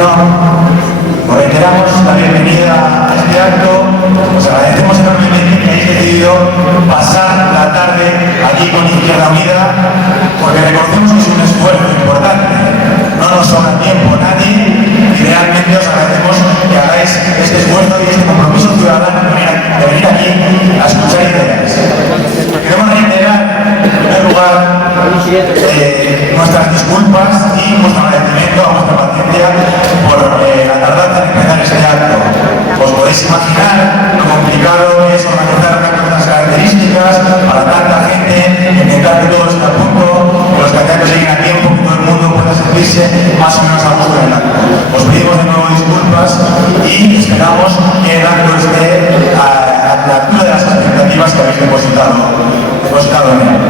Os reiteramos la bienvenida a este acto, os agradecemos enormemente que hayáis decidido pasar la tarde aquí con Izquierda Unida, porque reconocemos que es un esfuerzo importante, no nos sobra tiempo nadie y realmente os agradecemos que hagáis este esfuerzo y este compromiso ciudadano de venir aquí a escuchar ideas. Queremos reiterar, en primer lugar, nuestras disculpas y nuestro agradecimiento a vuestra paciencia por la tardanza en empezar este acto. Os podéis imaginar lo complicado es organizar una cosa de estas características para tanta gente, intentar que todo esté a punto, que los candidatos lleguen a tiempo, que todo el mundo pueda sentirse más o menos a gusto en el acto. Os pedimos de nuevo disculpas y esperamos que el acto esté a la altura de las expectativas que habéis depositado en él.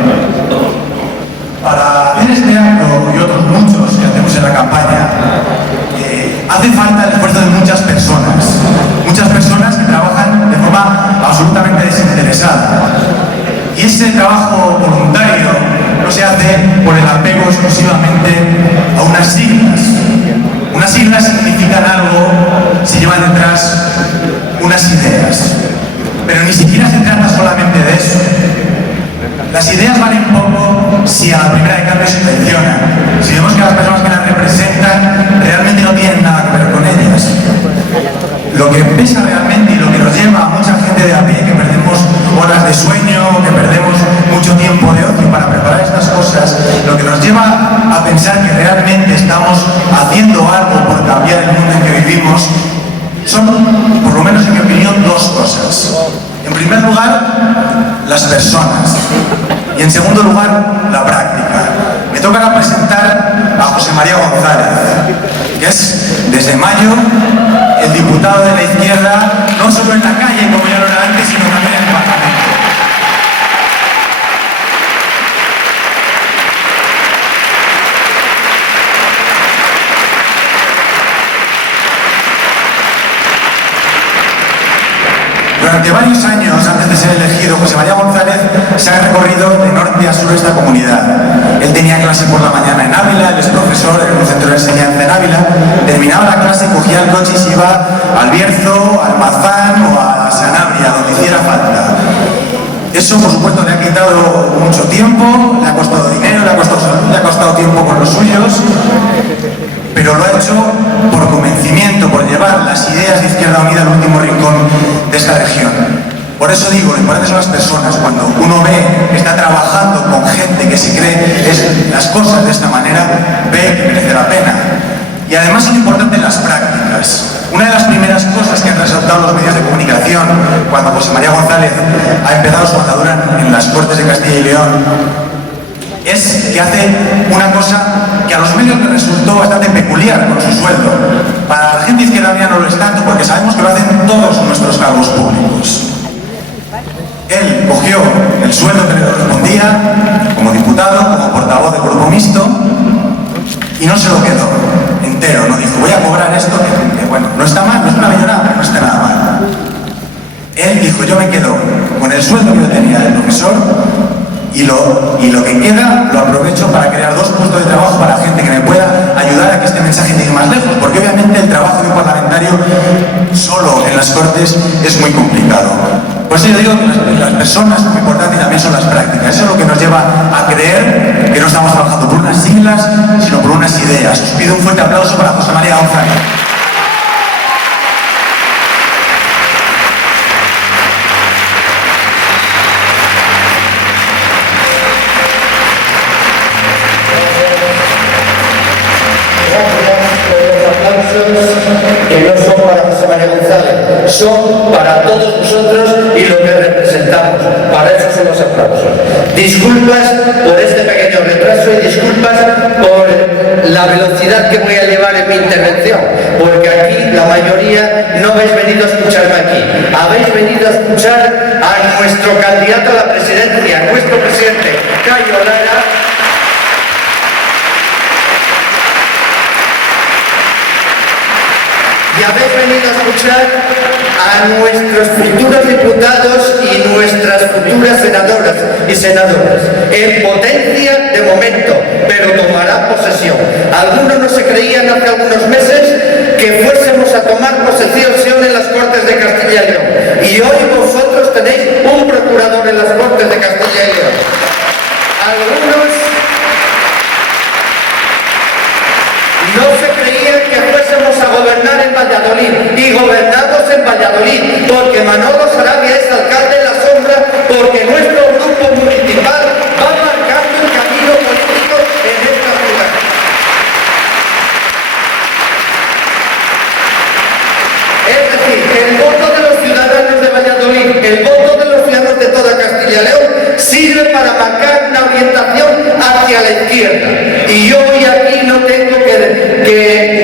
Para hacer este acto y otros muchos que hacemos en la campaña, hace falta el esfuerzo de muchas personas que trabajan de forma absolutamente desinteresada. Y ese trabajo voluntario no se hace por el apego exclusivamente a unas siglas. Unas siglas significan algo si llevan detrás unas ideas. Pero ni siquiera se trata solamente de eso. Las ideas valen poco si a la primera de cambio subvencionan. Si vemos que las personas que las representan realmente no tienen nada que ver con ellas. Lo que pesa realmente y lo que nos lleva a mucha gente de a pie que perdemos horas de sueño, que perdemos mucho tiempo de ocio para preparar estas cosas, lo que nos lleva a pensar que realmente estamos haciendo algo por cambiar el mundo en que vivimos, son, por lo menos en mi opinión, dos cosas. En primer lugar, las personas. Y en segundo lugar, la práctica. Me toca presentar a José María González, que es, desde mayo, el diputado de la izquierda, no solo en la calle, como ya lo era antes, sino también en el Parlamento. Durante varios años, antes de ser elegido, José María González se ha recorrido de norte a sur esta comunidad. Él tenía clase por la mañana en Ávila, él es profesor en un centro de enseñanza en Ávila, terminaba la clase, cogía el coche y se iba al Bierzo, al Mazán o a Sanabria, donde hiciera falta. Eso, por supuesto, le ha quitado mucho tiempo, le ha costado dinero, le ha costado salud, le ha costado tiempo con los suyos, pero lo ha hecho por convencimiento, por llevar las ideas de Izquierda Unida al último rincón de esta región. Por eso digo, lo importante son las personas. Cuando uno ve que está trabajando con gente que se cree las cosas de esta manera, ve que merece la pena. Y además es importante las prácticas. Una de las primeras cosas que han resaltado los medios de comunicación cuando José María González ha empezado su andadura en las Cortes de Castilla y León es que hace una cosa que a los medios les resultó bastante peculiar con su sueldo. Para la gente izquierda no lo es tanto, porque sabemos que lo hacen todos nuestros cargos públicos. Él cogió el sueldo que le correspondía como diputado, como portavoz del Grupo Mixto, y no se lo quedó entero. No dijo, voy a cobrar esto, que bueno, no está mal, no es una millonada, pero no está nada mal. Él dijo, yo me quedo con el sueldo que yo tenía del profesor y lo que queda lo aprovecho para crear 2 puestos de trabajo para gente que me pueda ayudar a que este mensaje llegue más lejos, porque obviamente el trabajo de un parlamentario solo en las Cortes es muy complicado. Por eso yo digo que las personas son muy importantes y también son las prácticas. Eso es lo que nos lleva a creer que no estamos trabajando por unas siglas, sino por unas ideas. Os pido un fuerte aplauso para José María González. Que no son para José María González, son para todos nosotros y lo que representamos. Para eso son los aplausos. Disculpas por este pequeño retraso y disculpas por la velocidad que voy a llevar en mi intervención, porque aquí la mayoría no habéis venido a escucharme aquí, habéis venido a escuchar a nuestro candidato a la presidencia, a nuestro presidente, Cayo Lara. Y habéis venido a escuchar a nuestros futuros diputados y nuestras futuras senadoras y senadores. En potencia de momento, pero tomará posesión. Algunos no se creían hace algunos meses que fuésemos a tomar posesión en las Cortes de Castilla y León. Y hoy vosotros tenéis un procurador en las Cortes de Castilla y León. Algunos no se creían que fuésemos a gobernar en Valladolid, y gobernamos en Valladolid, porque Manolo Sarabia es alcalde en la sombra, porque nuestro grupo municipal va marcando el camino político en esta ciudad. Es decir, el voto de los ciudadanos de Valladolid, el voto de los ciudadanos de toda Castilla y León, sirve para marcar una orientación hacia la izquierda. Y yo hoy aquí no tengo que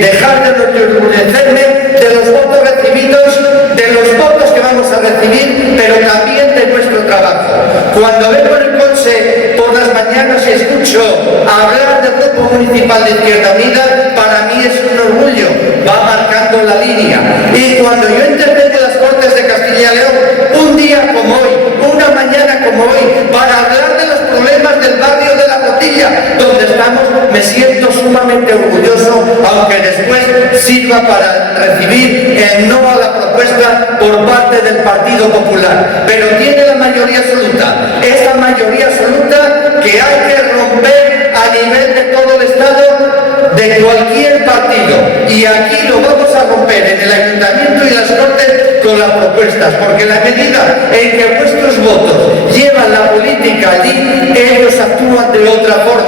dejar de enorgullecerme de los votos recibidos, de los votos que vamos a recibir, pero también de nuestro trabajo. Cuando vengo en el coche por las mañanas y escucho hablar del Grupo Municipal de Izquierda Unida, para mí es un orgullo, va marcando la línea. Y cuando yo intervengo en las Cortes de Castilla y León, un día como hoy, una mañana como hoy, para hablar de los problemas del barrio de La Cotilla, donde estamos, me siento sumamente orgulloso, aunque después sirva para recibir el no a la propuesta por parte del Partido Popular. Pero tiene la mayoría absoluta, esa mayoría absoluta que hay que romper a nivel de todo el Estado, de cualquier partido. Y aquí lo vamos a romper en el Ayuntamiento y las Cortes con las propuestas, porque en la medida en que vuestros votos llevan la política allí, ellos actúan de otra forma.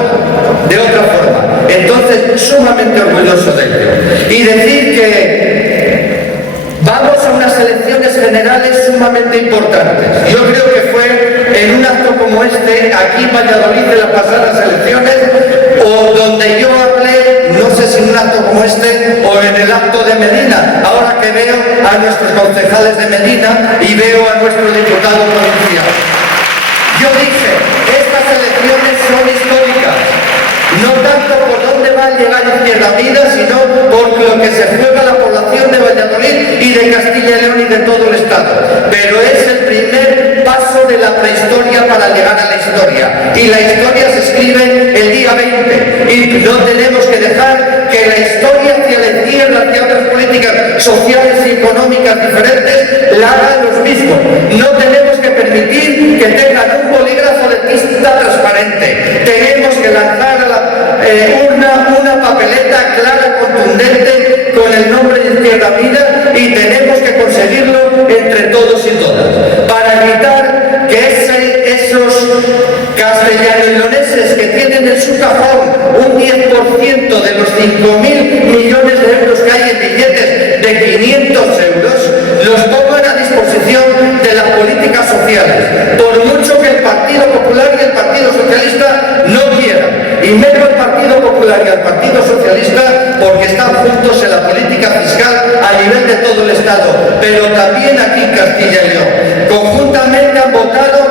Entonces, sumamente orgulloso de ello. Y decir que vamos a unas elecciones generales sumamente importantes. Yo creo que fue en un acto como este, aquí en Valladolid, de las pasadas elecciones, o donde yo hablé, no sé si en un acto como este o en el acto de Medina, ahora que veo a nuestros concejales de Medina y veo a nuestro diputado provincial. Yo dije, estas elecciones son históricas, no tanto por dónde va a llegar Izquierda Unida, sino por lo que se juega la población de Valladolid y de Castilla y León y de todo el Estado. Pero es el primer paso de la prehistoria para llegar a la historia. Y la historia se escribe el día XX y no tenemos que dejar que la historia hacia la izquierda, hacia otras políticas sociales y económicas diferentes la hagan los mismos. No tenemos que permitir que tengan un bolígrafo de tinta transparente. Tenemos que lanzar una papeleta clara, contundente, con el nombre de Izquierda Unida, y tenemos que conseguirlo entre todos y todas, para evitar que esos castellano-leoneses que tienen en su cajón un 10% de los 5.000 millones de euros que hay en billetes de 500 euros, los pongan a disposición de las políticas sociales, por mucho que el Partido Popular y el Partido Socialista no quieran. Y meto el Partido Popular y el Partido Socialista porque están juntos en la política fiscal a nivel de todo el Estado, pero también aquí en Castilla y León. Conjuntamente han votado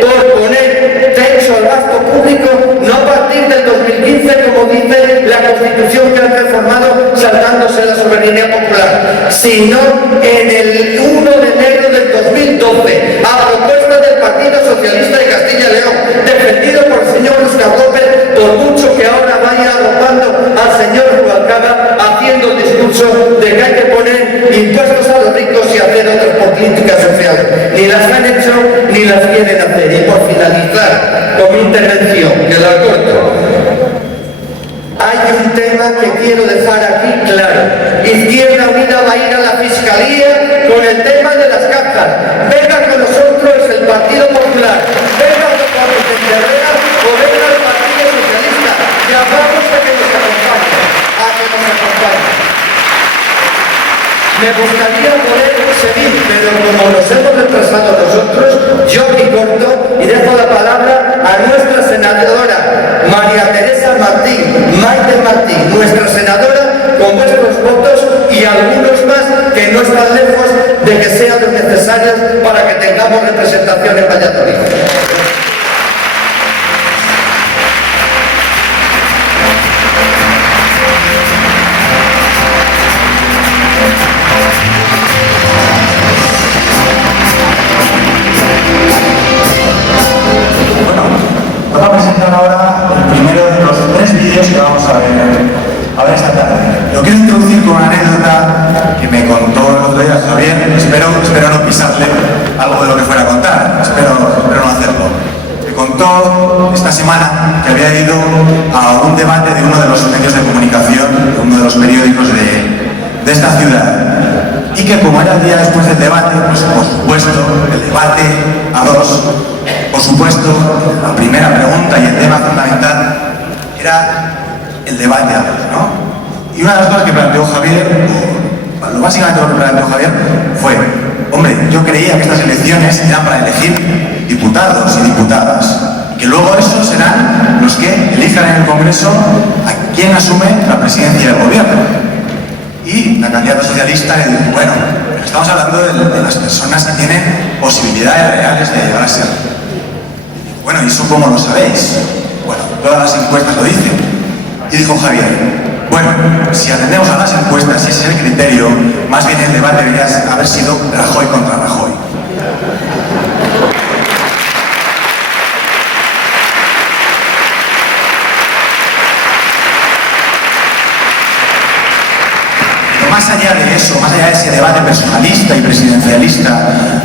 por poner techo al gasto público, no a partir del 2015, como dice la Constitución que han reformado saltándose la soberanía popular, sino en el 1 de enero del 2012, a propuesta del Partido Socialista de Castilla y León, defendido por el señor Óscar López, por mucho que ahora vaya arropando al señor Rubalcaba haciendo el discurso de que hay que poner impuestos a los ricos y hacer otras políticas sociales. Ni las han hecho ni las quieren hacer. Y por finalizar con mi intervención, que la corto, hay un tema que quiero dejar aquí claro. Izquierda Unida va a ir a la Fiscalía con el tema de las cajas. Venga con nosotros el Partido Popular, venga con Vicente Herrera o venga el Partido Socialista. Llamamos a que nos acompañe, Me gustaría poder seguir, pero como nos hemos retrasado nosotros, yo me corto y dejo la palabra a nuestra senadora María Teresa Martín, Maite Martín, nuestra senadora, con vuestros votos y algunos más que no están lejos de que sean los necesarios para que tengamos representación en Valladolid. Vamos a presentar ahora el primero de los 3 vídeos que vamos a ver esta tarde. Lo quiero introducir con una anécdota que me contó el otro día Javier. Espero no pisarle algo de lo que fuera a contar. Espero no hacerlo. Me contó esta semana que había ido a un debate de uno de los medios de comunicación, de uno de los periódicos de esta ciudad. Y que como era el día después del debate, pues por supuesto, el debate a dos, por supuesto, la primera pregunta y el tema fundamental era el debate a dos, ¿no? Y una de las cosas que planteó Javier, básicamente lo que planteó Javier fue, hombre, yo creía que estas elecciones eran para elegir diputados y diputadas, y que luego esos serán los que elijan en el Congreso a quién asume la presidencia del gobierno. Y la candidata socialista le dijo, bueno, estamos hablando de las personas que tienen posibilidades reales de llegar a ser. Bueno, ¿y eso cómo lo sabéis? Bueno, todas las encuestas lo dicen. Y dijo Javier, bueno, si atendemos a las encuestas y ese es el criterio, más bien el debate debería haber sido Rajoy contra Rajoy. Más allá de eso, más allá de ese debate personalista y presidencialista,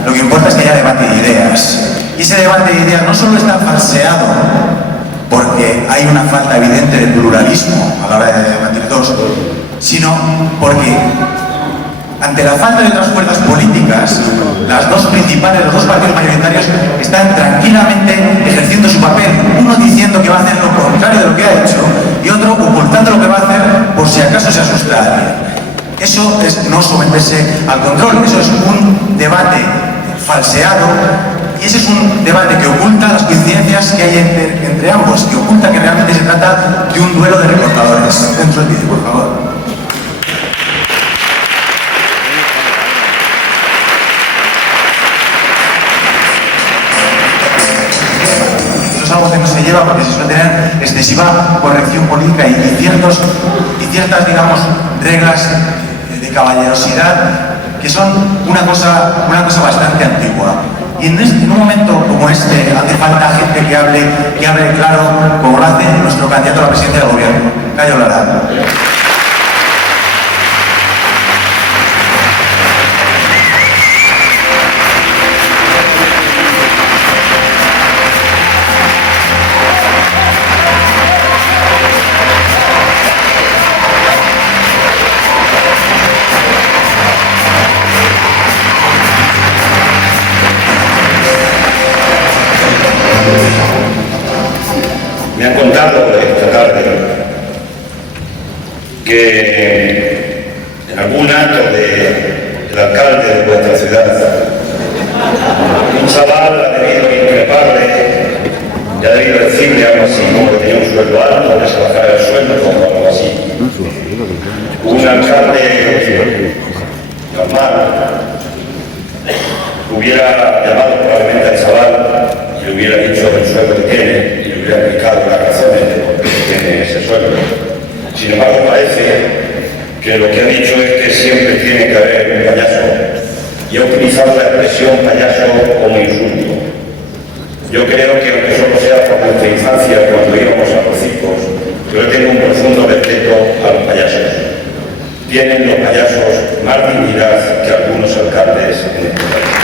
lo que importa es que haya debate de ideas. Y ese debate de ideas no solo está falseado porque hay una falta evidente de pluralismo a la hora de debatir dos, sino porque ante la falta de otras fuerzas políticas, los dos partidos mayoritarios están tranquilamente ejerciendo su papel, uno diciendo que va a hacer lo contrario de lo que ha hecho y otro ocultando lo que va a hacer por si acaso se asusta a alguien. Eso es no someterse al control, eso es un debate falseado y ese es un debate que oculta las coincidencias que hay entre ambos, que oculta que realmente se trata de un duelo de recortadores. Dentro del vídeo, por favor. Eso es algo que no se lleva porque se suele tener excesiva corrección política y ciertas, digamos, reglas de caballerosidad que son una cosa bastante antigua. Y en un momento como este hace falta gente que hable claro, como lo hace nuestro candidato a la presidencia del gobierno, Cayo Lara. Me han contado esta tarde que en algún acto del alcalde de vuestra ciudad, un chaval ha debido increparle y ha debido decirle algo así, como que tenía un sueldo alto, que se bajara el sueldo, como algo así. Un alcalde normal hubiera llamado probablemente al chaval y le hubiera dicho el sueldo que tiene y le hubiera explicado las razones de por qué tiene ese sueldo. Sin embargo, parece que lo que ha dicho es que siempre tiene que haber un payaso y ha utilizado la expresión payaso como insulto. Yo creo que aunque solo sea por nuestra infancia cuando íbamos a los circos, yo tengo un profundo respeto a los payasos. Tienen los payasos más dignidad que algunos alcaldes en este país.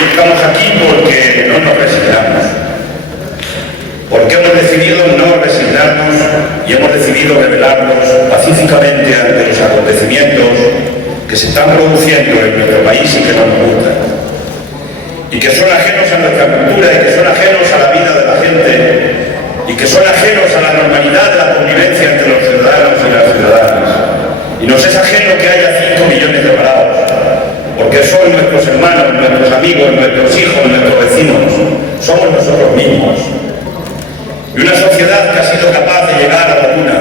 Estamos aquí porque no nos resignamos, porque hemos decidido no resignarnos y hemos decidido rebelarnos pacíficamente ante los acontecimientos que se están produciendo en nuestro país y que no nos gustan, y que son ajenos a nuestra cultura, y que son ajenos a la vida de la gente, y que son ajenos a la normalidad de la convivencia entre los ciudadanos y las ciudadanas. Y nos es ajeno que haya 5 millones de parados, porque son nuestros hermanos, nuestros amigos, nuestros hijos, nuestros vecinos, somos nosotros mismos. Y una sociedad que ha sido capaz de llegar a la luna,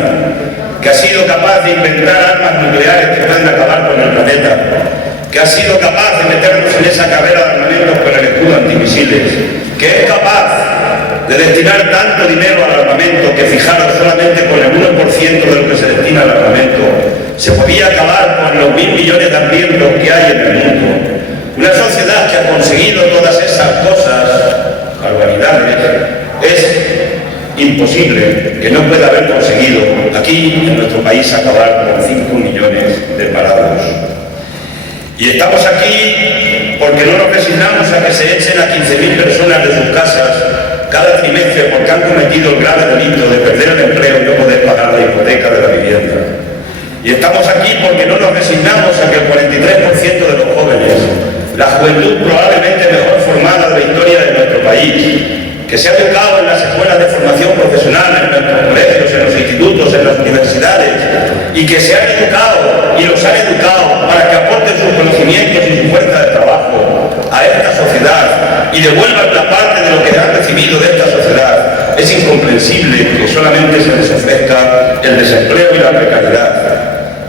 que ha sido capaz de inventar armas nucleares que pueden acabar con el planeta, que ha sido capaz de meternos en esa carrera de armamentos con el escudo antimisiles, que es capaz de destinar tanto dinero al armamento que, fijaros, solamente con el 1% de lo que se destina al armamento se podía acabar con los 1.000 millones de hambrientos que hay en el mundo. Una sociedad que ha conseguido todas esas cosas, barbaridades, es imposible que no pueda haber conseguido aquí en nuestro país acabar con 5 millones de parados. Y estamos aquí porque no nos resignamos a que se echen a 15.000 personas de sus casas cada trimestre porque han cometido el grave delito de perder el empleo y no poder pagar la hipoteca de la vivienda. Y estamos aquí porque no nos resignamos a que el 43% de los jóvenes, la juventud probablemente mejor formada de la historia de nuestro país, que se ha educado en las escuelas de formación profesional, en nuestros colegios, en los institutos, en las universidades, y que se han educado y los han educado para que aporten sus conocimientos y su fuerza de trabajo a esta sociedad y devuelvan la parte de lo que han recibido de esta sociedad. Es incomprensible que solamente se les ofrezca el desempleo y la precariedad.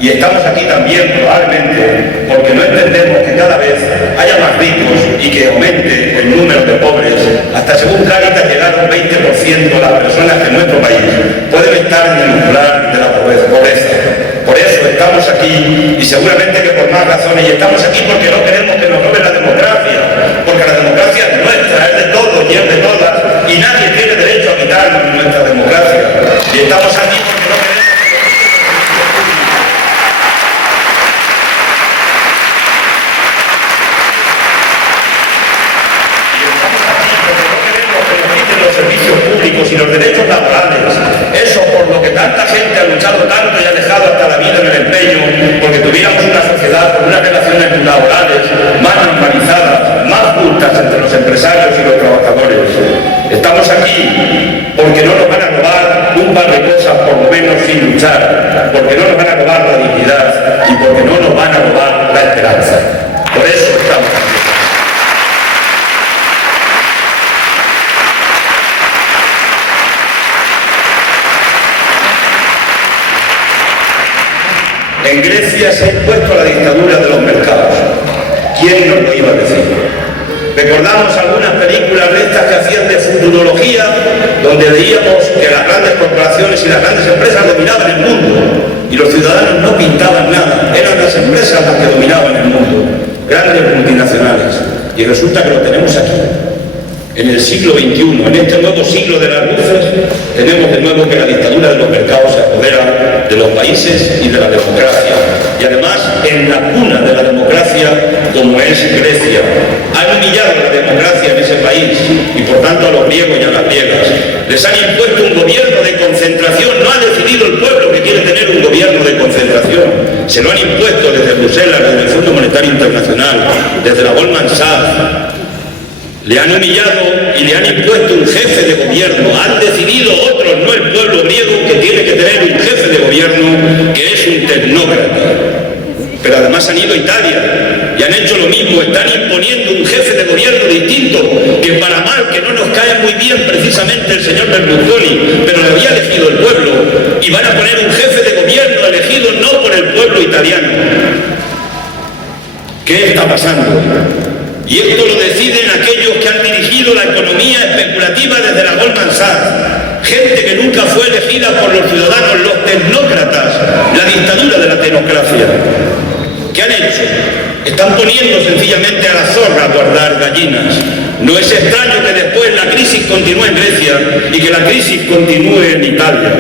Y estamos aquí también probablemente porque no entendemos que cada vez haya más ricos y que aumente el número de pobres, hasta según Cáritas llegar a un 20% de las personas que en nuestro país pueden estar en el umbral de la pobreza. Por eso estamos aquí y seguramente que por más razones, y estamos aquí porque no queremos que nos roben la democracia, porque la democracia es nuestra, es de todos y es de todas, y nadie tiene derecho a quitarnos nuestra democracia. Y estamos aquí porque no queremos. Servicios públicos y los derechos laborales, eso por lo que tanta gente ha luchado tanto y ha dejado hasta la vida en el empeño, porque tuviéramos una sociedad con unas relaciones laborales más normalizadas, más justas entre los empresarios y los trabajadores. Estamos aquí porque no nos van a robar un par de cosas por lo menos sin luchar, porque no nos van a robar la dignidad y porque no nos van a robar la esperanza. Por eso estamos aquí. En Grecia se ha impuesto la dictadura de los mercados. ¿Quién nos lo iba a decir? Recordamos algunas películas de estas que hacían de futurología, donde veíamos que las grandes corporaciones y las grandes empresas dominaban el mundo y los ciudadanos no pintaban nada, eran las empresas las que dominaban el mundo, grandes multinacionales. Y resulta que lo tenemos aquí, en el siglo XXI, en este nuevo siglo de las luces, tenemos de nuevo que la dictadura de los mercados se apodera de los países y de la democracia. Y además en la cuna de la democracia, como es Grecia. Han humillado a la democracia en ese país y por tanto a los griegos y a las griegas. Les han impuesto un gobierno de concentración. No ha decidido el pueblo que quiere tener un gobierno de concentración. Se lo han impuesto desde Bruselas, desde el Fondo Monetario Internacional, desde la Goldman Sachs. Le han humillado y le han impuesto un jefe de gobierno. Han decidido otros, no el pueblo griego, que tiene que tener un jefe de gobierno que es un tecnócrata. Pero además han ido a Italia y han hecho lo mismo. Están imponiendo un jefe de gobierno distinto, que para mal que no nos cae muy bien precisamente el señor Berlusconi, pero le había elegido el pueblo. Y van a poner un jefe de gobierno elegido no por el pueblo italiano. ¿Qué está pasando? Y esto lo deciden aquellos que han dirigido la economía especulativa desde la Goldman Sachs. Gente que nunca fue elegida por los ciudadanos, los tecnócratas, la dictadura de la tecnocracia. ¿Qué han hecho? Están poniendo sencillamente a la zorra a guardar gallinas. No es extraño que después la crisis continúe en Grecia y que la crisis continúe en Italia.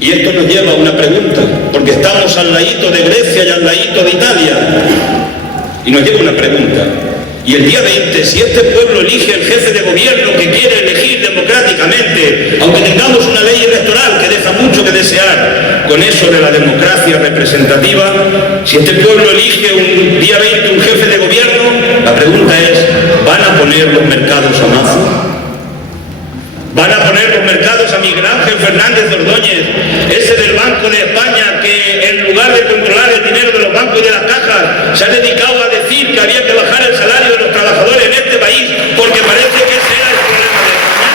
Y esto nos lleva a una pregunta, porque estamos al ladito de Grecia y al ladito de Italia. Y nos lleva una pregunta. Y el día 20, si este pueblo elige el jefe de gobierno que quiere elegir democráticamente, aunque tengamos una ley electoral que deja mucho que desear con eso de la democracia representativa, si este pueblo elige un día 20 un jefe de gobierno, la pregunta es, ¿van a poner los mercados a Mazo? ¿Van a poner los mercados a Miguel Ángel Fernández Ordóñez, ese del Banco de España que en lugar de controlar el dinero de los bancos y de las cajas se ha dedicado a decir que había que bajar el salario de los trabajadores en este país porque parece que ese era el problema de España?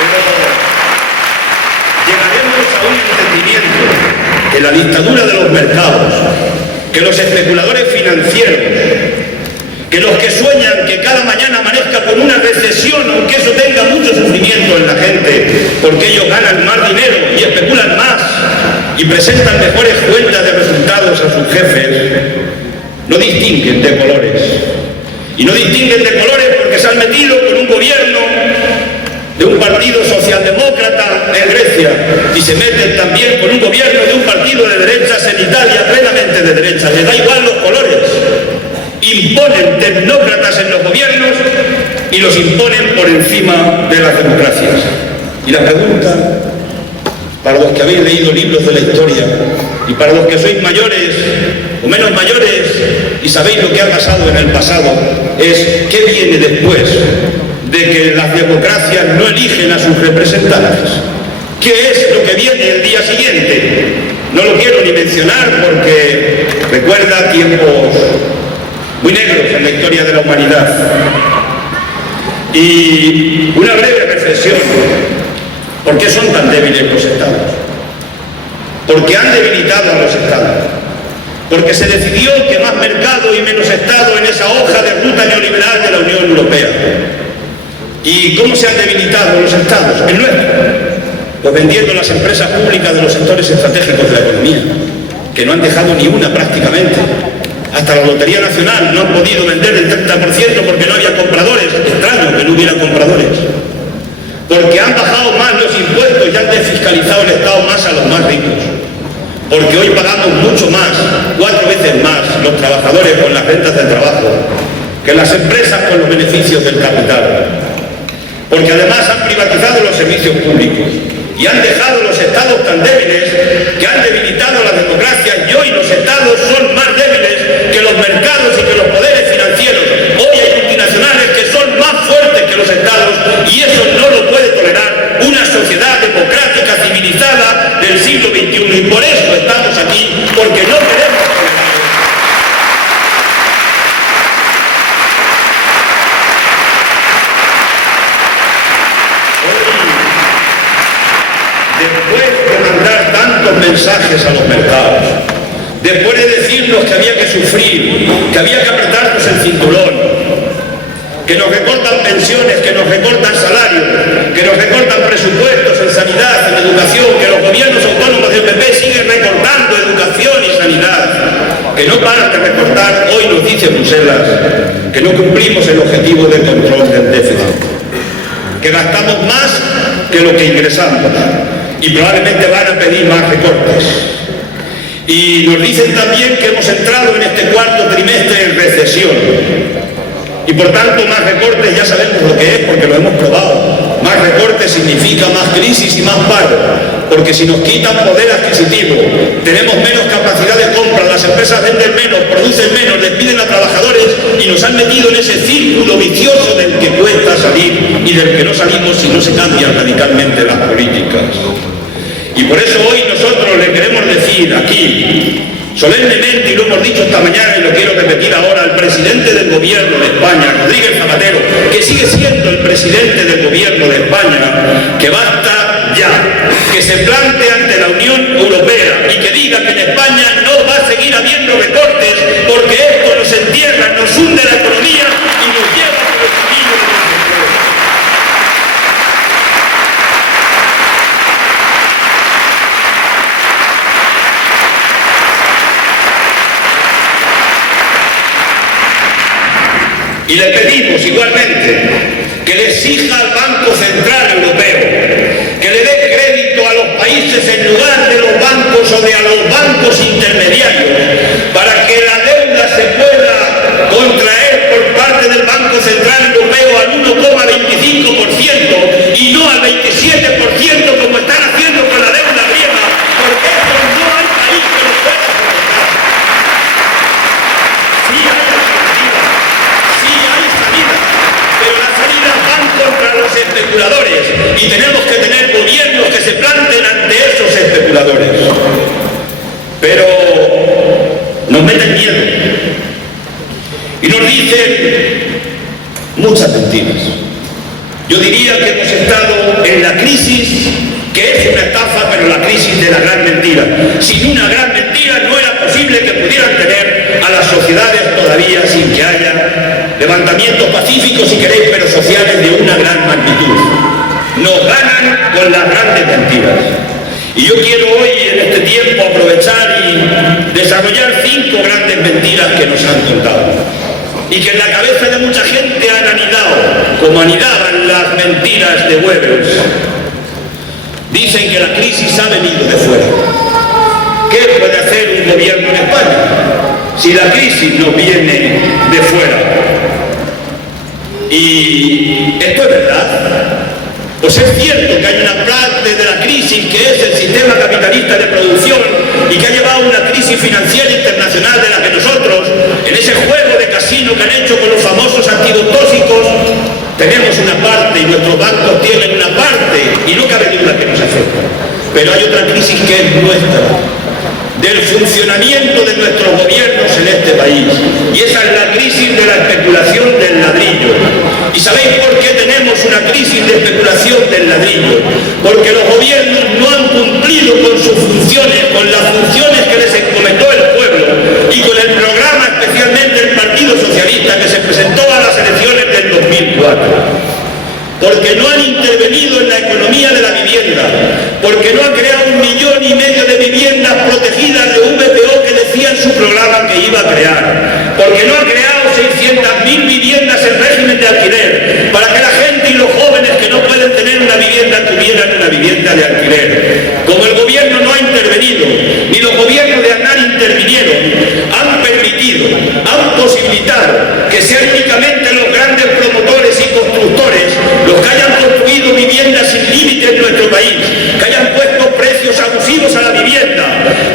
Pero llegaremos a un entendimiento que la dictadura de los mercados, que los especuladores financieros, que los que sueñan que cada mañana amanezca con una recesión, aunque eso tenga mucho sufrimiento en la gente, porque ellos ganan más dinero y especulan más y presentan mejores cuentas de resultados a sus jefes, no distinguen de colores. Y no distinguen de colores porque se han metido con un gobierno de un partido socialdemócrata en Grecia y se meten también con un gobierno de un partido de derechas en Italia, plenamente de derechas. Les da igual los colores. Imponen tecnócratas en los gobiernos y los imponen por encima de las democracias. Y la pregunta, para los que habéis leído libros de la historia y para los que sois mayores o menos mayores y sabéis lo que ha pasado en el pasado, es ¿qué viene después de que las democracias no eligen a sus representantes? ¿Qué es lo que viene el día siguiente? No lo quiero ni mencionar porque recuerda tiempos muy negros en la historia de la humanidad. Y una breve reflexión. ¿Por qué son tan débiles los estados? Porque han debilitado a los estados. Porque se decidió que más mercado y menos estado en esa hoja de ruta neoliberal de la Unión Europea. ¿Y cómo se han debilitado los estados? El nuestro, pues vendiendo las empresas públicas de los sectores estratégicos de la economía, que no han dejado ni una prácticamente. Hasta la Lotería Nacional no han podido vender el 30% porque no había compradores. Extraño que no hubiera compradores. Porque han bajado más los impuestos y han desfiscalizado el Estado más a los más ricos. Porque hoy pagamos mucho más, 4 veces más, los trabajadores con las rentas del trabajo, que las empresas con los beneficios del capital. Porque además han privatizado los servicios públicos y han dejado los estados tan débiles que han debilitado la democracia y hoy los estados son más débiles que los mercados y que los poderes financieros. Hoy hay multinacionales que son más fuertes que los estados y eso no lo puede tolerar una sociedad democrática civilizada del siglo XXI y por eso estamos aquí, porque no queremos tolerar. Después de mandar tantos mensajes a los mercados, después de decirnos que había que sufrir, que había que apretarnos el cinturón, que nos recortan pensiones, que nos recortan salarios, que nos recortan presupuestos en sanidad, en educación, que los gobiernos autónomos del PP siguen recortando educación y sanidad, que no paran de recortar. Hoy nos dice Bruselas que no cumplimos el objetivo de control del déficit, que gastamos más que lo que ingresamos y probablemente van a pedir más recortes. Y nos dicen también que hemos entrado en este cuarto trimestre en recesión. Y por tanto más recortes ya sabemos lo que es porque lo hemos probado. Más recortes significa más crisis y más paro, porque si nos quitan poder adquisitivo, tenemos menos capacidad de compra, las empresas venden menos, producen menos, despiden a trabajadores y nos han metido en ese círculo vicioso del que cuesta salir y del que no salimos si no se cambian radicalmente las políticas. Y por eso hoy nosotros le queremos decir aquí, solemnemente, y lo hemos dicho esta mañana y lo quiero repetir ahora, al presidente del gobierno de España, Rodríguez Zapatero, que sigue siendo el presidente del gobierno de España, que basta ya, que se plante ante la Unión Europea y que diga que en España no va a seguir habiendo recortes porque esto nos entierra, nos hunde la economía y nos lleva por el camino de la desempleo. Y le pedimos igualmente que le exija al Banco Central Europeo que le dé crédito a los países en lugar de los bancos o de a los bancos intermediarios para que la deuda se pueda contraer por parte del Banco Central Europeo al 1,25% y no al 27% como están haciendo con la deuda griega, porque eso no hay país que lo pueda soportar. Sí hay alternativas. Pero las salidas van contra los especuladores y tenemos que tener gobiernos que se planten ante esos especuladores. Pero nos meten miedo y nos dicen muchas mentiras. Yo diría que hemos estado en la crisis, que es una estafa, pero la crisis de la gran mentira. Sin una gran mentira no era posible que pudieran tener a las sociedades todavía sin que haya levantamientos pacíficos, si queréis, pero sociales de una gran magnitud. Nos ganan con las grandes mentiras. Y yo quiero hoy, en este tiempo, aprovechar y desarrollar 5 grandes mentiras que nos han contado y que en la cabeza de mucha gente han anidado, como anidaban las mentiras de Goebbels. Dicen que la crisis ha venido de fuera. ¿Qué puede hacer un gobierno en España si la crisis no viene de fuera? Y esto es verdad. Pues es cierto que hay una parte de la crisis que es el sistema capitalista de producción y que ha llevado a una crisis financiera internacional de la que nosotros, en ese juego de casino que han hecho con los famosos activos tóxicos, tenemos una parte y nuestros bancos tienen una parte y no cabe duda que nos afecta. Pero hay otra crisis que es nuestra, del funcionamiento de nuestros gobiernos en este país. Y esa es la crisis de la especulación del ladrillo. ¿Y sabéis por qué tenemos una crisis de especulación del ladrillo? Porque los gobiernos no han cumplido con sus funciones, con las funciones que les encomendó el pueblo y con el programa especialmente del Partido Socialista que se presentó a las elecciones del 2004. Porque no han intervenido en la economía de la vivienda, porque no han creado 1,5 millones de viviendas protegidas de VPO que decía en su programa que iba a crear, porque no han creado 600.000 viviendas en régimen de alquiler, para que la gente y los jóvenes que no pueden tener una vivienda tuvieran una vivienda de alquiler. Como el gobierno no ha intervenido, ni los gobiernos de Aznar intervinieron, han permitido, han posibilitado que sean únicamente los grandes promotores y constructores los que hayan construido viviendas sin límite en nuestro país, que hayan puesto precios abusivos a la vivienda,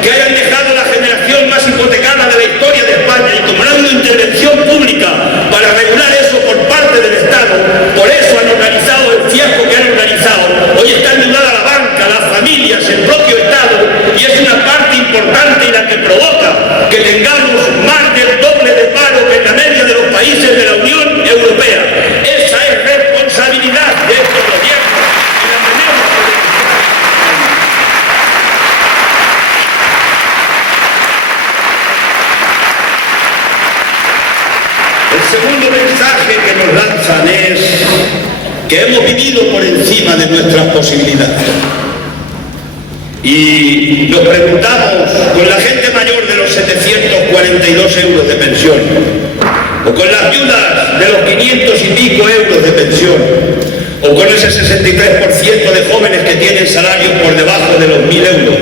que hayan dejado la generación más hipotecada de la historia de España, y como no ha habido intervención pública para regular eso por parte del Estado, por eso han organizado el fiasco que han organizado. Hoy está endeudada la banca, la que hemos vivido por encima de nuestras posibilidades. Y nos preguntamos, con la gente mayor de los 742 euros de pensión, o con las viudas de los 500 y pico euros de pensión, o con ese 63% de jóvenes que tienen salarios por debajo de los 1.000 euros,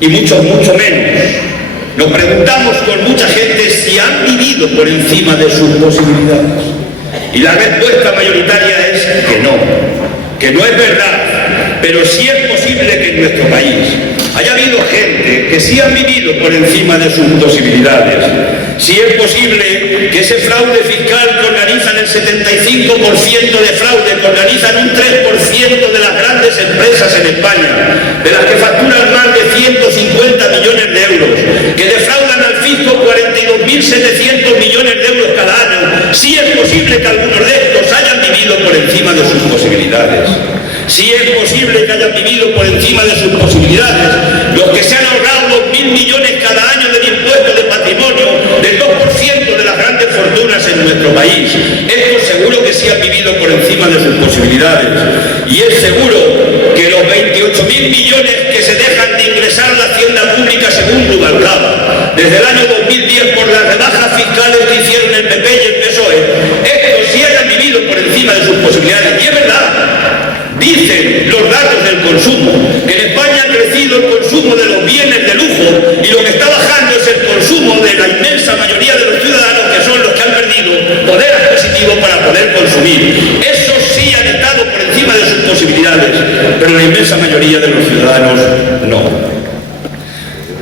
y mucho menos, nos preguntamos con mucha gente si han vivido por encima de sus posibilidades. Y la respuesta mayoritaria es que no es verdad. Pero sí es posible que en nuestro país haya habido gente que sí han vivido por encima de sus posibilidades. Sí es posible que ese fraude fiscal que organizan el 75% de fraude, que organizan un 3% de las grandes empresas en España, de las que facturan más de 150 millones de euros, que defraudan al fisco 42.700 millones de euros cada año, sí es posible que algunos de estos hayan vivido por encima de sus posibilidades. Sí es posible que hayan vivido por encima de sus posibilidades los que se han ahorrado 2.000 millones cada año del impuesto de patrimonio, del 2% de las grandes fortunas en nuestro país. Estos seguro que sí han vivido por encima de sus posibilidades. Y es seguro que los 28.000 millones que se dejan de ingresar a la hacienda pública según Rubalcaba, desde el año 2010 por las rebajas fiscales que hicieron el PP y el PSOE, estos sí hayan vivido por encima de sus posibilidades. Y es verdad. Dicen los datos del consumo que en España ha crecido el consumo de los bienes de lujo y lo que está bajando es el consumo de la inmensa mayoría de los ciudadanos, que son los que han perdido poder adquisitivo para poder consumir. Esos sí han estado por encima de sus posibilidades, pero la inmensa mayoría de los ciudadanos no.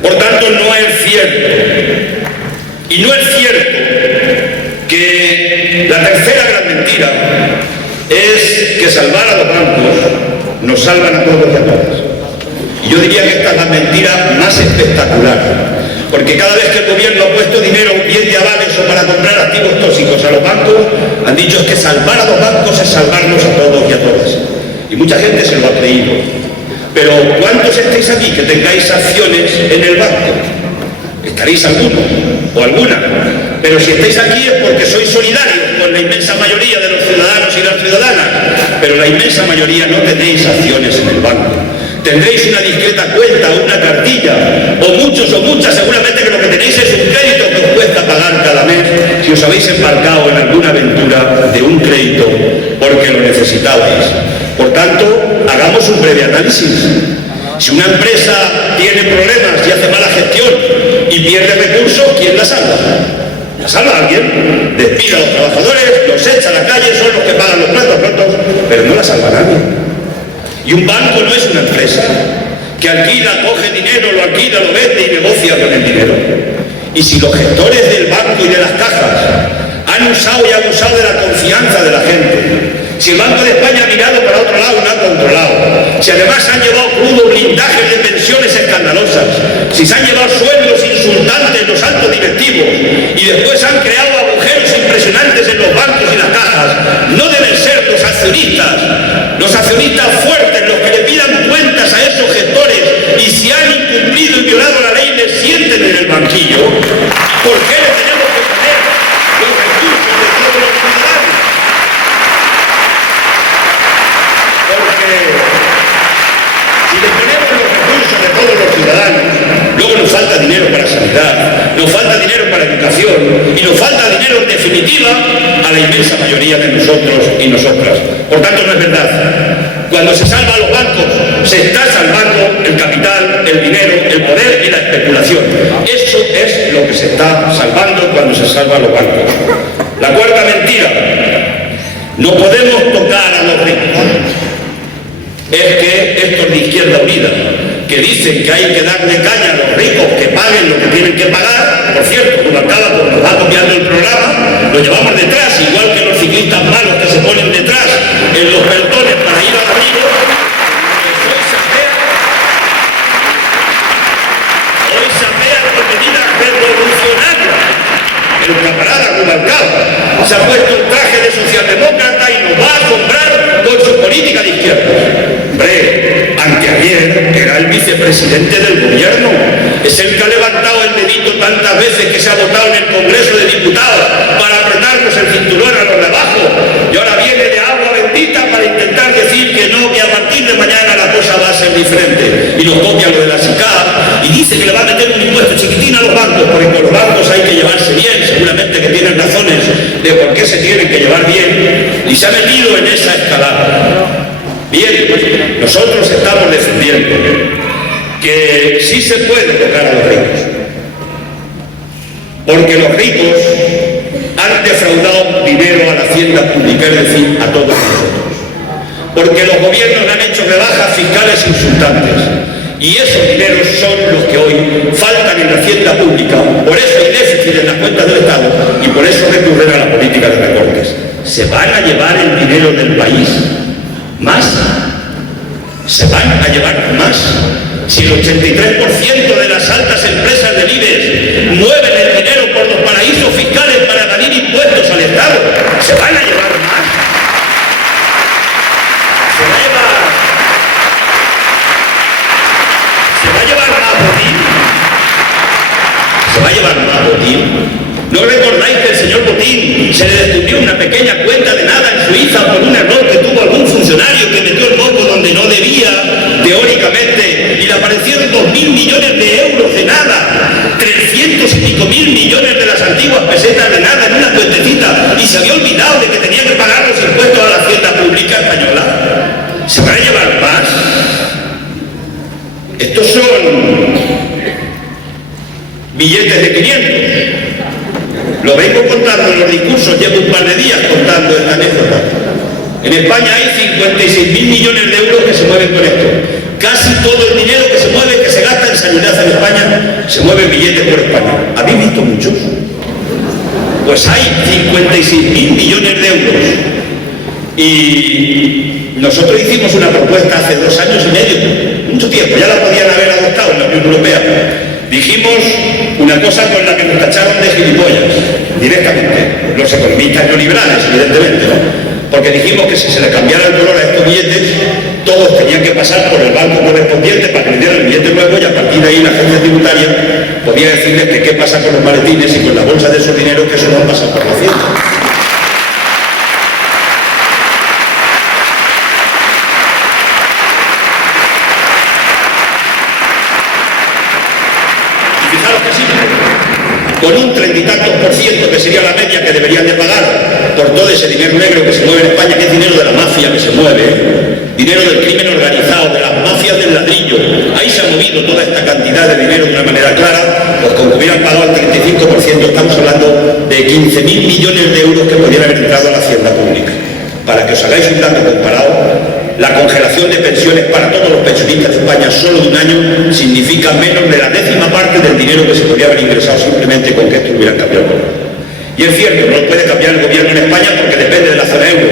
Por tanto, no es cierto, y no es cierto que la tercera gran mentira es que salvar a los bancos nos salvan a todos y a todas. Y yo diría que esta es la mentira más espectacular, porque cada vez que el gobierno ha puesto dinero bien de avales o para comprar activos tóxicos a los bancos, han dicho es que salvar a los bancos es salvarnos a todos y a todas. Y mucha gente se lo ha creído. Pero ¿cuántos estáis aquí que tengáis acciones en el banco? Estaréis alguno o alguna, pero si estáis aquí es porque sois solidarios con la inmensa mayoría de los ciudadanos y las ciudadanas, pero la inmensa mayoría no tenéis acciones en el banco. Tendréis una discreta cuenta, una cartilla, o muchos o muchas seguramente que lo que tenéis es un crédito que os cuesta pagar cada mes si os habéis embarcado en alguna aventura de un crédito porque lo necesitabais. Por tanto, hagamos un breve análisis. Si una empresa tiene problemas y hace mala gestión y pierde recursos, ¿quién la salva? ¿La salva alguien? Despide a los trabajadores, los echa a la calle, son los que pagan los platos rotos, pero no la salva nadie. Y un banco no es una empresa que alquila, coge dinero, lo alquila, lo vende y negocia con el dinero. Y si los gestores del banco y de las cajas han usado y abusado de la confianza de la gente, si el Banco de España ha mirado para otro lado y no ha controlado, si además han llevado crudos blindajes de pensiones escandalosas, si se han llevado sueldos insultantes los altos directivos y después han creado agujeros impresionantes en los bancos y las cajas, no deben ser los accionistas fuertes los que le pidan cuentas a esos gestores y si han incumplido y violado la ley les sienten en el banquillo. ¿Por qué le tenemos que poner los recursos de todos los ciudadanos? Porque si le ponemos los recursos de todos los ciudadanos, luego nos falta dinero para sanidad, nos falta dinero para educación y nos falta dinero en definitiva a la inmensa mayoría de nosotros y nosotras. Por tanto, no es verdad. Cuando se salva a los bancos, se está salvando el capital, el dinero, el poder y la especulación. Eso es lo que se está salvando cuando se salva a los bancos. La cuarta mentira: no podemos tocar a los ricos. Es que estos de Izquierda Unida, que dicen que hay que darle caña a los ricos que paguen lo que tienen que pagar, por cierto, Rubalcaba nos va copiando el programa, lo llevamos detrás, igual que los ciclistas malos que se ponen detrás en los pelotones para ir al río. Hoy se apea con medidas revolucionarias. El camarada Rubalcaba se ha puesto el traje de socialdemócrata y nos va a asombrar con su política de izquierda. Hombre, anteayer era el vicepresidente del gobierno, es el que ha levantado el dedito tantas veces que se ha votado en el Congreso de Diputados para apretarnos el cinturón a los de abajo, y ahora viene de agua bendita de por qué se tienen que llevar bien y se ha metido en esa escalada. Bien, nosotros estamos defendiendo que sí se puede tocar a los ricos, porque los ricos han defraudado dinero a la hacienda pública, es decir, a todos nosotros, porque los gobiernos han hecho rebajas fiscales insultantes y esos dineros son los que hoy faltan en la hacienda pública. Por eso hay déficit en las cuentas del Estado y por eso recurren a la política de recortes. ¿Se van a llevar el dinero del país más? ¿Se van a llevar más? Si el 83% de las altas empresas del IBEX mueven el dinero por los paraísos fiscales para evadir impuestos al Estado, ¿se van a llevar más? ¿Se va a llevar más botín? ¿Se va a llevar más botín? ¿No recordáis que el señor Botín se le descubrió una pequeña cuenta de nada en Suiza por un error que tuvo algún funcionario que metió el moco donde no debía, teóricamente, y le aparecieron 2.000 millones de euros de nada, 300 y pico mil millones de las antiguas pesetas de nada en una cuentecita, y se había olvidado de que tenía que pagar los impuestos a la hacienda pública española? ¿Se van a llevar más? Estos son billetes de 500. Lo vengo contando en los discursos, llevo un par de días contando esta anécdota. En España hay 56.000 millones de euros que se mueven con esto. Casi todo el dinero que se mueve, que se gasta en sanidad en España, se mueve en billetes por España. ¿Habéis visto muchos? Pues hay 56.000 millones de euros. Y nosotros hicimos una propuesta hace 2 años y medio, mucho tiempo, ya la podían haber adoptado en la Unión Europea. Dijimos una cosa con la que nos tacharon de gilipollas, directamente, los economistas neoliberales, evidentemente, ¿no? Porque dijimos que si se les cambiara el color a estos billetes, todos tenían que pasar por el banco correspondiente para que le dieran el billete nuevo y a partir de ahí la agencia tributaria podía decirles que qué pasa con los maletines y con la bolsa de esos dineros que eso no pasa por la hacienda. Con un 30 y tantos %, que sería la media que deberían de pagar por todo ese dinero negro que se mueve en España, que es dinero de la mafia que se mueve, dinero del crimen organizado, de las mafias del ladrillo. Ahí se ha movido toda esta cantidad de dinero de una manera clara, pues como hubieran pagado el 35%, estamos hablando de 15.000 millones de euros que podrían haber entrado a la hacienda pública. Para que os hagáis un dato comparado, la congelación de pensiones para todos los pensionistas de España solo de un año significa menos de la 10ª parte del dinero que se podría haber ingresado simplemente con que esto hubiera cambiado. Y es cierto, no lo puede cambiar el gobierno en España porque depende de la zona euro,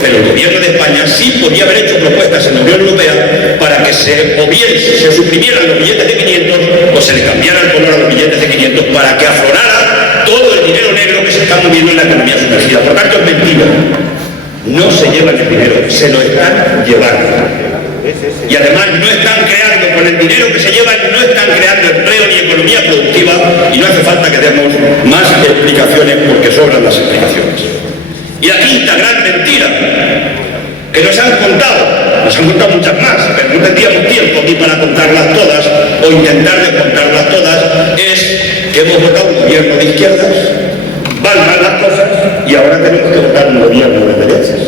pero el gobierno de España sí podía haber hecho propuestas en la Unión Europea para que o bien se suprimieran los billetes de 500 o se le cambiara el color a los billetes de 500 para que aflorara todo el dinero negro que se está moviendo en la economía sumergida. Por tanto, es mentira. No se llevan el dinero, se lo están llevando. Y además no están creando, con el dinero que se llevan, no están creando empleo ni economía productiva y no hace falta que demos más explicaciones porque sobran las explicaciones. Y la quinta gran mentira que nos han contado muchas más, pero no tendríamos tiempo ni para contarlas todas o intentar de contarlas todas, es que hemos votado un gobierno de izquierdas, van mal las cosas y ahora tenemos que votar un gobierno de derechas.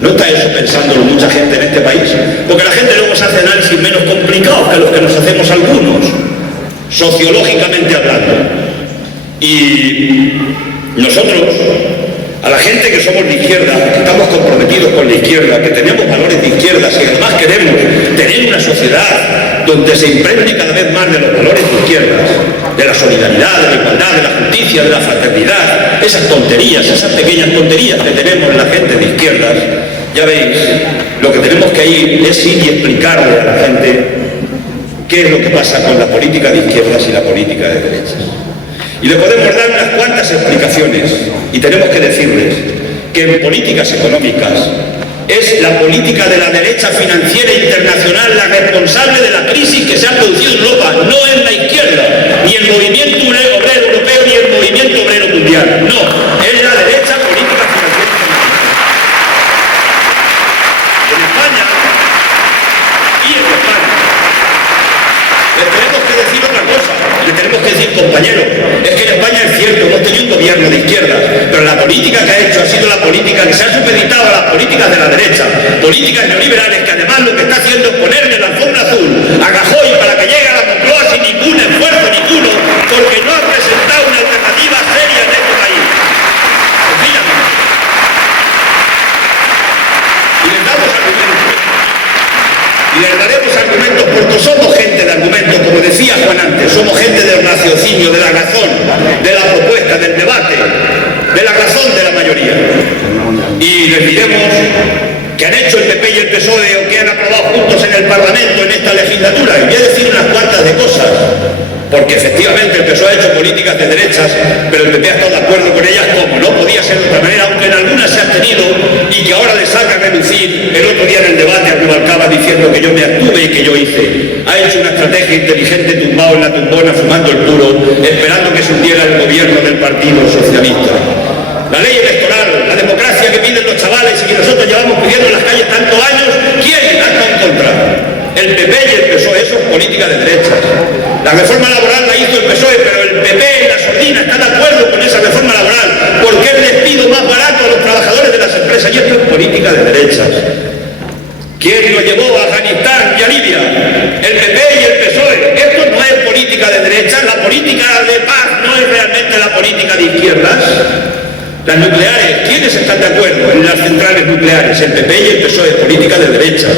¿No está eso pensándolo mucha gente en este país? Porque la gente luego se hace análisis menos complicados que los que nos hacemos algunos, sociológicamente hablando. Y nosotros, a la gente que somos de izquierda, que estamos comprometidos con la izquierda, que tenemos valores de izquierda y además queremos tener una sociedad donde se impregne cada vez más de los valores de izquierdas, de la solidaridad, de la igualdad, de la justicia, de la fraternidad, esas tonterías, esas pequeñas tonterías que tenemos la gente de izquierdas, ya veis, lo que tenemos que ir es ir y explicarle a la gente qué es lo que pasa con la política de izquierdas y la política de derechas. Y le podemos dar unas cuantas explicaciones y tenemos que decirles que en políticas económicas es la política de la derecha financiera internacional la responsable de la crisis que se ha producido en Europa, no es la izquierda, ni el movimiento obrero europeo, ni el movimiento obrero mundial, no, es la derecha política financiera internacional. En España y en España les tenemos que decir otra cosa, les tenemos que decir, compañeros, es que en España es cierto, hemos tenido un gobierno de izquierda, pero la política política que ha hecho ha sido la política que se ha supeditado a las políticas de la derecha, políticas neoliberales, que además lo que está haciendo es ponerle la alfombra azul a Rajoy para que llegue a la Moncloa sin ningún esfuerzo ninguno, porque no ha presentado una alternativa seria en este país. Sencillamente. Y les damos argumentos. Y les daremos argumentos porque somos gente de argumentos, como decía Juan antes, somos gente del raciocinio, de la razón, de la propuesta, del debate, de la razón de la mayoría. Y les diremos que han hecho el PP y el PSOE o que han aprobado juntos en el Parlamento en esta legislatura. Y voy a decir unas cuantas de cosas, porque efectivamente el PSOE ha hecho políticas de derechas, pero el PP ha estado de acuerdo con ellas como no podía ser de otra manera, aunque en algunas se han tenido y que ahora les saca a relucir el otro día en el debate a Rubalcaba diciendo que yo me abstuve y que yo hice. Ha hecho una estrategia inteligente tumbado en la tumbona fumando el puro, esperando que se hundiera el gobierno del Partido Socialista. La ley electoral, la democracia que piden los chavales y que nosotros llevamos pidiendo en las calles tantos años, ¿quién ha estado en contra? El PP y el PSOE, eso es política de derechas. La reforma laboral la hizo el PSOE, pero el PP en la sordina está de acuerdo con esa reforma laboral, porque es el despido más barato a los trabajadores de las empresas, y esto es política de derechas. ¿Quién lo llevó a Afganistán y a Libia? El PP y el PSOE. Esto no es política de derechas, la política de paz no es realmente la política de izquierdas. Las nucleares, ¿quiénes están de acuerdo en las centrales nucleares? El PP y el PSOE, política de derechas.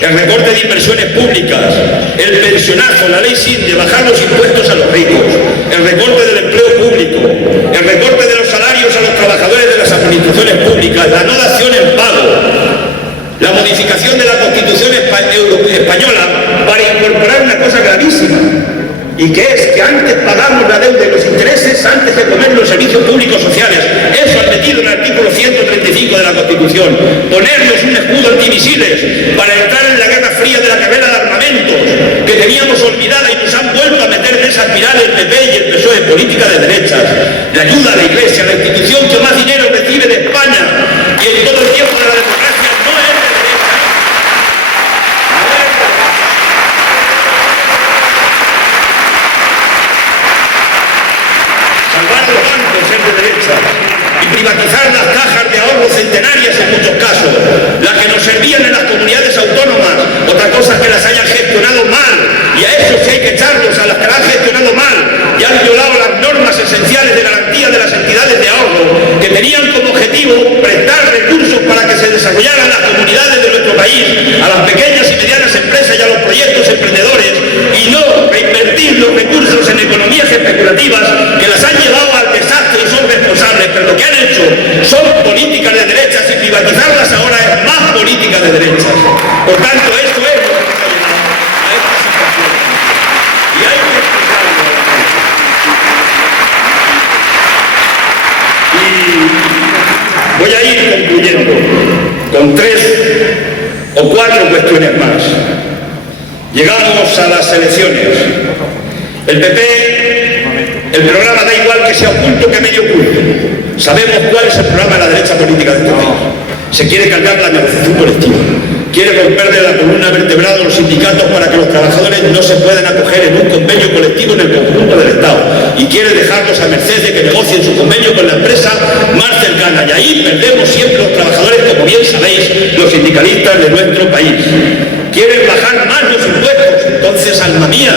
El recorte de inversiones públicas, el pensionazo, la ley SIN de bajar los impuestos a los ricos, el recorte del empleo público, el recorte de los salarios a los trabajadores de las administraciones públicas, la no dación en pago, la modificación de la Constitución española para incorporar una cosa gravísima, y que es que antes pagamos la deuda y los intereses antes de comer los servicios públicos sociales. Eso han metido en el artículo 135 de la Constitución. Ponernos un escudo antimisiles para entrar en la guerra fría de la carrera de armamentos que teníamos olvidada y nos han vuelto a meter en esa espiral el PP y el PSOE, política de derechas. La ayuda a la Iglesia, la institución que más dinero recibe de España y en todo el tiempo de la democracia, no es de derechas. Salvar los bancos es de derecha y privatizar las cajas de ahorro centenarias en muchos casos, las que nos servían en las comunidades autónomas. Otra cosa es que las hayan gestionado mal, y a esos sí hay que echarlos, a las que las han gestionado mal y han violado las normas esenciales de garantía de las entidades de ahorro, que tenían como objetivo prestar recursos para que se desarrollaran las comunidades de nuestro país, a las pequeñas y medianas empresas y a los proyectos emprendedores, y no reinvertir los recursos en economías especulativas que las han llevado al desastre y son responsables. Pero lo que han hecho son políticas de derechas, y privatizarlas ahora es más política de derechas. Por tanto, eso es lo que nos ha llevado a esta situación. Y hay que expresarlo. Y voy a ir concluyendo con 3 o 4 cuestiones más. Llegamos a las elecciones. El PP, el programa da igual que sea oculto que medio oculto. Sabemos cuál es el programa de la derecha política de este país. Se quiere cargar la negociación colectiva. Quiere romperle la columna vertebral a los sindicatos para que los trabajadores no se puedan acoger en un convenio colectivo en el conjunto del Estado. Y quiere dejarlos a merced de que negocien su convenio con la empresa más cercana. Y ahí perdemos siempre los trabajadores, como bien sabéis, los sindicalistas de nuestro país. Quieren bajar más los impuestos. Entonces, alma mía,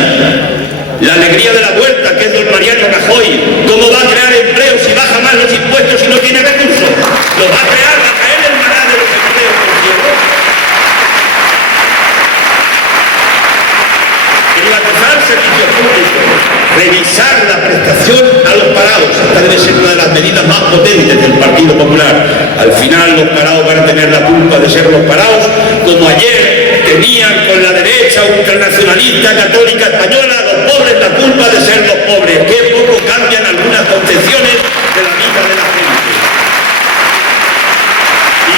la alegría de la vuelta, que es don Mariano Rajoy, ¿cómo va a crear empleos si baja más los impuestos y no tiene recursos? Los va a crear, va a caer el maná de los empleos, por cierto. Privatizar servicios públicos, revisar la prestación a los parados. Esta debe ser una de las medidas más potentes del Partido Popular. Al final los parados van a tener la culpa de ser los parados, como ayer tenían con la derecha ultranacionalista católica española, los pobres la culpa de ser los pobres. Qué poco cambian algunas concepciones de la vida de la gente. Y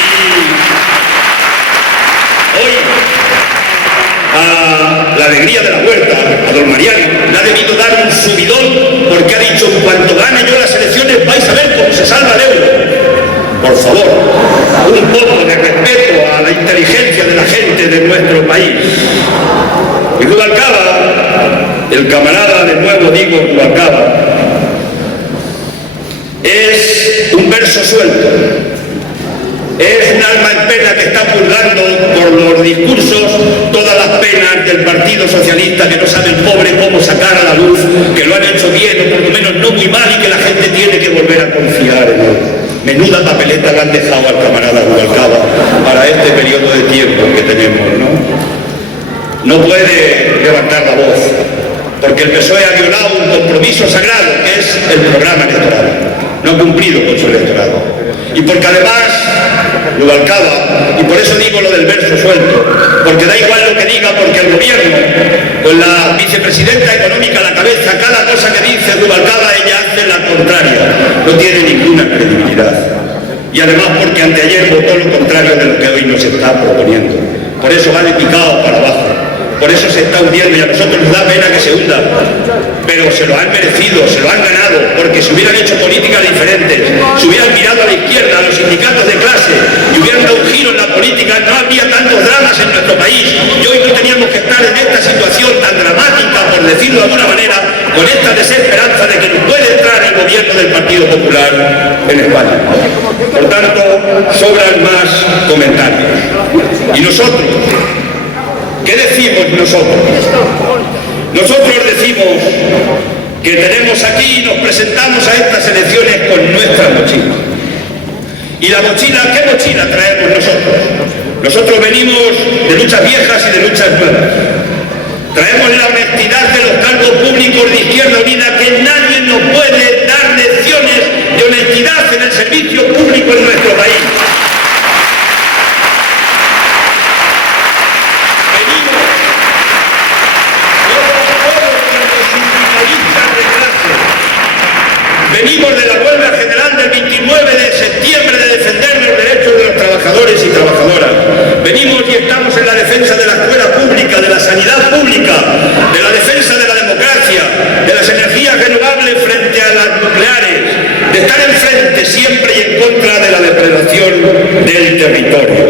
hoy, a la alegría de la huerta, a don Mariano, le ha debido dar un subidón, porque ha dicho: en cuanto gane yo las elecciones vais a ver cómo se salva el euro. Por favor, un poco de respeto a la inteligencia de la gente de nuestro país. Y Rubalcaba, el camarada, de nuevo digo Rubalcaba, es un verso suelto. Es un alma en pena que está purgando por los discursos todas las penas del Partido Socialista, que no sabe el pobre cómo sacar a la luz, que lo han hecho bien o por lo menos no muy mal y que la gente tiene que volver a confiar en él. Menuda papeleta le han dejado al camarada Rubalcaba para este periodo de tiempo que tenemos, ¿no? No puede levantar la voz, porque el PSOE ha violado un compromiso sagrado, que es el programa electoral. No ha cumplido con su electorado. Y porque además, Rubalcaba, y por eso digo lo del verso suelto, porque da igual lo que diga, porque el gobierno, con la vicepresidenta económica a la cabeza, cada cosa que dice Rubalcaba, ella hace la contraria. No tiene ninguna credibilidad. Y además porque anteayer votó lo contrario de lo que hoy nos está proponiendo. Por eso va de picado para abajo. Por eso se está hundiendo y a nosotros nos da pena que se hunda, pero se lo han merecido, se lo han ganado, porque si hubieran hecho políticas diferentes, si hubieran mirado a la izquierda, a los sindicatos de clase y hubieran dado un giro en la política, no habría tantos dramas en nuestro país y hoy no teníamos que estar en esta situación tan dramática, por decirlo de alguna manera, con esta desesperanza de que nos puede entrar el gobierno del Partido Popular en España. Por tanto, sobran más comentarios. Y nosotros, ¿qué decimos nosotros? Nosotros decimos que tenemos aquí y nos presentamos a estas elecciones con nuestra mochila. ¿Y la mochila? ¿Qué mochila traemos nosotros? Nosotros venimos de luchas viejas y de luchas nuevas. Traemos la honestidad de los cargos públicos de Izquierda Unida, que nadie nos puede dar lecciones de honestidad en el servicio público en nuestro país. Venimos de la huelga general del 29 de septiembre de defender los derechos de los trabajadores y trabajadoras. Venimos y estamos en la defensa de la escuela pública, de la sanidad pública, de la defensa de la democracia, de las energías renovables frente a las nucleares, de estar enfrente siempre y en contra de la depredación del territorio.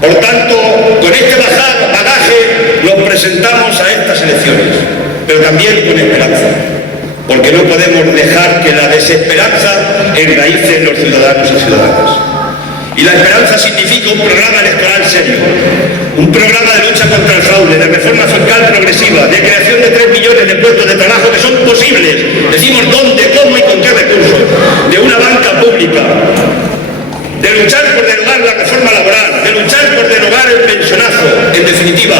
Por tanto, con este bagaje nos presentamos a estas elecciones, pero también con esperanza. Porque no podemos dejar que la desesperanza enraíce en los ciudadanos y ciudadanas. Y la esperanza significa un programa electoral serio, un programa de lucha contra el fraude, de reforma fiscal progresiva, de creación de 3 millones de puestos de trabajo que son posibles. Decimos dónde, cómo y con qué recursos. De una banca pública, de luchar por derogar la reforma laboral, de luchar por derogar el pensionazo. En definitiva,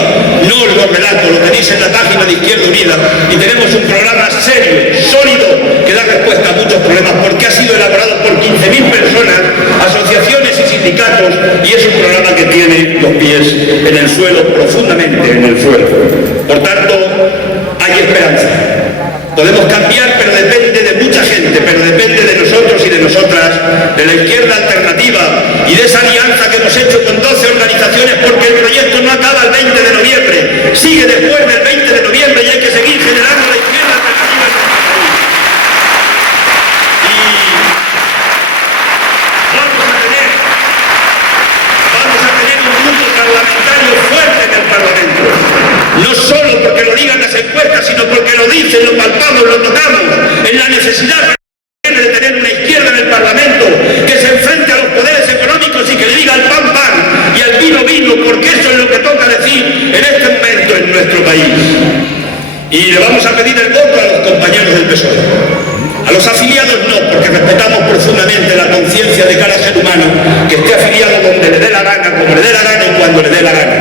no os lo relato, lo tenéis en la página de Izquierda Unida y tenemos un programa serio, sólido, que da respuesta a muchos problemas porque ha sido elaborado por 15.000 personas, asociaciones y sindicatos, y es un programa que tiene los pies en el suelo, profundamente en el suelo. Por tanto, hay esperanza. Podemos cambiar, pero depende de mucha gente, pero depende de nosotros y de nosotras, de la izquierda alternativa y de esa alianza que hemos hecho con 12 organizaciones, porque el proyecto no acaba el 20 de noviembre, sigue después del 20 de noviembre y hay que seguir generando la izquierda alternativa en nuestro país. Y vamos a tener un grupo parlamentario fuerte en el Parlamento. No solo porque lo digan las encuestas, sino porque lo dicen, lo palpamos, lo tocamos, en la necesidad de tener una izquierda en el Parlamento que se enfrente a los poderes económicos y que le diga al pan pan y al vino vino, porque eso es lo que toca decir en este momento en nuestro país. Y le vamos a pedir el voto a los compañeros del PSOE. A los afiliados no, porque respetamos profundamente la conciencia de cada ser humano que esté afiliado donde le dé la gana, como le dé la gana y cuando le dé la gana.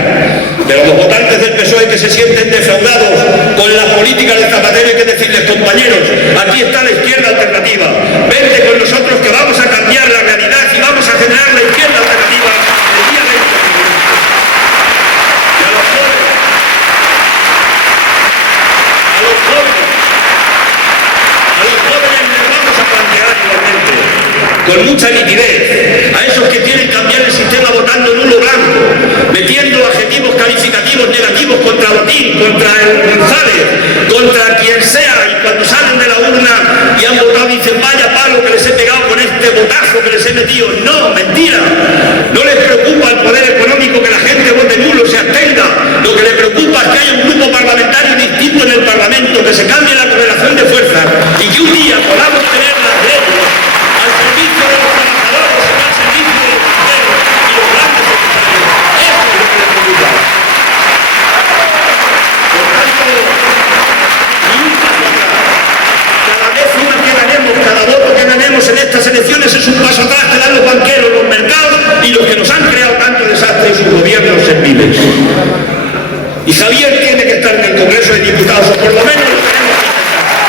Pero los votantes del PSOE que se sienten defraudados con la política de Zapatero, hay que decirles, compañeros, aquí está la izquierda alternativa. Vente con nosotros que vamos a cambiar la realidad y vamos a generar la izquierda alternativa el día 20. Y a los jóvenes les vamos a plantear igualmente, con mucha nitidez, a esos que quieren cambiar el sistema votando nulo blanco, metiendo adjetivos calificativos negativos contra Botín, contra el González, contra quien sea, y cuando salen de la urna y han votado dicen vaya palo que les he pegado con este botazo que les he metido. No, mentira. No les preocupa el poder económico que la gente vote nulo, se abstenga. Lo que les preocupa es que haya un grupo parlamentario distinto en el Parlamento, que se cambie la correlación de fuerzas y que un día podamos tener las leyes al es un paso atrás que dan los banqueros, los mercados y los que nos han creado tanto desastre y sus gobiernos serviles. Y Javier tiene que estar en el Congreso de Diputados, o por lo menos lo tenemos que intentar.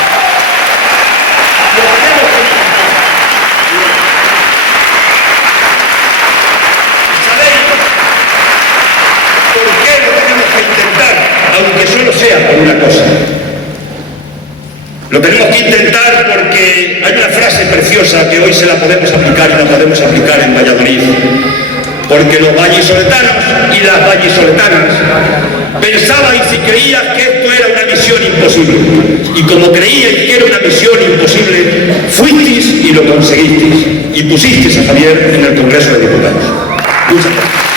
¿Sabéis por qué lo tenemos que intentar? Aunque solo sea por una cosa. Lo tenemos que intentar porque hay una frase preciosa que hoy se la podemos aplicar y la podemos aplicar en Valladolid. Porque los vallisoletanos y las vallisoletanas pensabais y creíais que esto era una misión imposible. Y como creíais que era una misión imposible, fuisteis y lo conseguisteis. Y pusisteis a Javier en el Congreso de Diputados. Muchas gracias.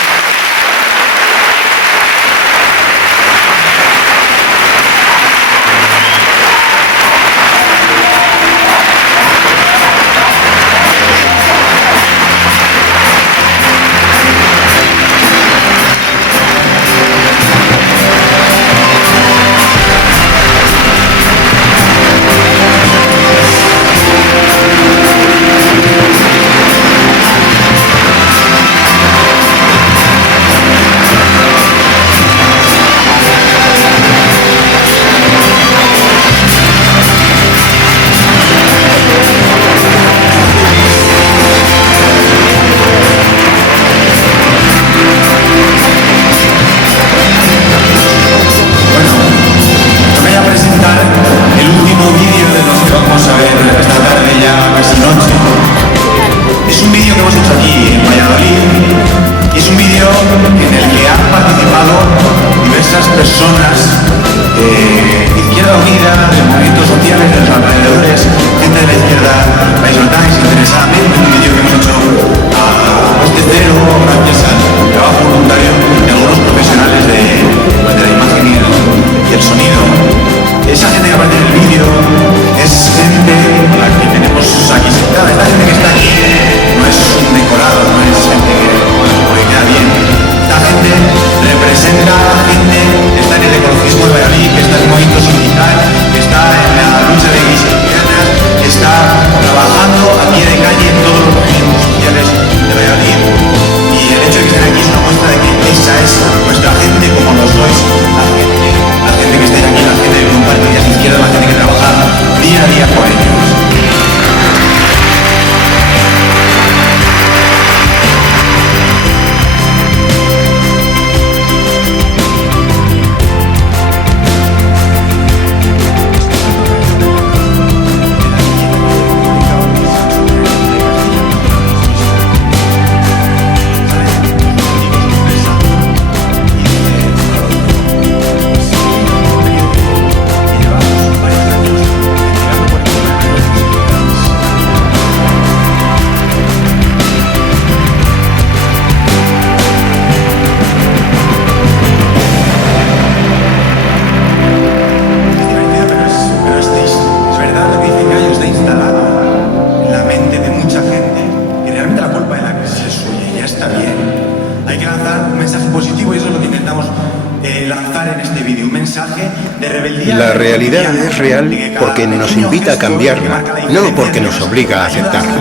La realidad es real porque nos invita a cambiarla, no porque nos obliga a aceptarla.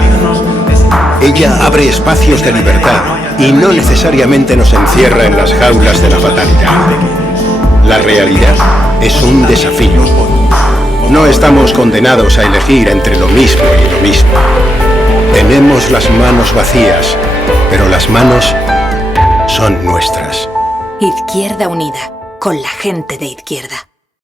Ella abre espacios de libertad y no necesariamente nos encierra en las jaulas de la batalla. La realidad es un desafío. No estamos condenados a elegir entre lo mismo y lo mismo. Tenemos las manos vacías, pero las manos son nuestras. Izquierda Unida, con la gente de izquierda.